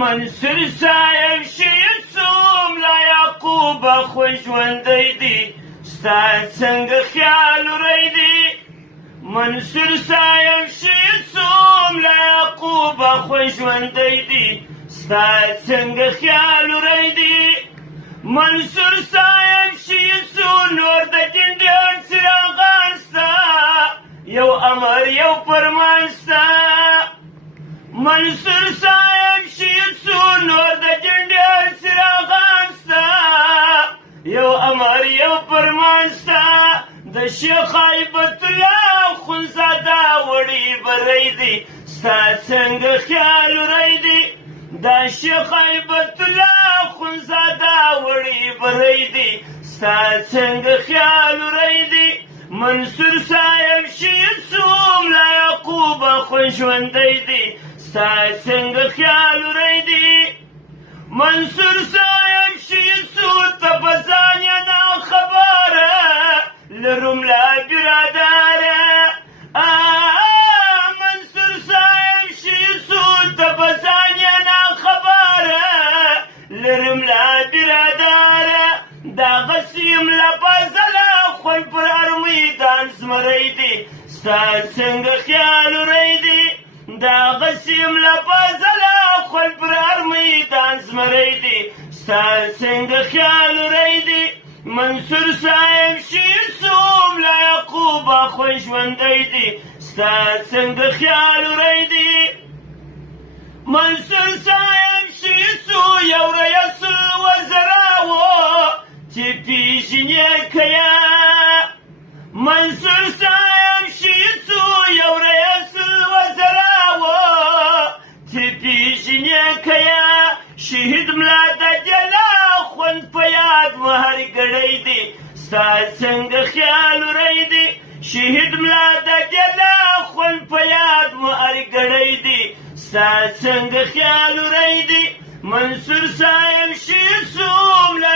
منصور صاحب شهید سوم لا یعقوبه خو ژوندی دی ستا څنګه خیال وری دی منصور صاحب شهید سوم لا یعقوبه خو ژوندی دی ستا څنګه خیال وری دی منصور صاحب شهید سو نور د جنډیان څراغان ستا یو امر یو فرمان ستا منصور صاحب شهید سو نور د جنډیان څراغان ستا یو امر یو فرمان ستا د شیخ هیبت الله خونزاده وړي بری دی ستا څنګه خیال وری دی دا شیخ هیبت الله خونزاده وړي بری دی ستا څنګه خیال وری دی منصور صاحب شهید سوم لا یعقوبه خو ژوندی دی ستا څنګه خیال وری دی منصور صاحب شهید سو ته په ځان یې نه خبره لرم لا برادره منصور صاحب شهید سو ته په ځان یې نه خبره لرم لا برادره دغسې یم له فضله خوی پر هر میدان زمری دی ستا څنګه خیال وری دی دغسې یم له فضله خوی پر هر میدان زمری دی ستا څنګه خیال وری دی منصور صاحب شهید سوم لا یعقوبه خو ژوندی دی ستا څنګه خیال وری دی منصور صاحب شهید سو یو رییس الوزرا و چې پیژنې که یې منصور صاحب شهید سو یو رییس الوزرا و چې پیژنې که یې شهید ملا د جلا خوند په یاد و هر ګړی دی ستا څنګه خیال وری دی شهید ملا د جلا خوند په یاد و هر ګړی دی ستا څنګه خیال وری دی منصور صاحب شهید سوم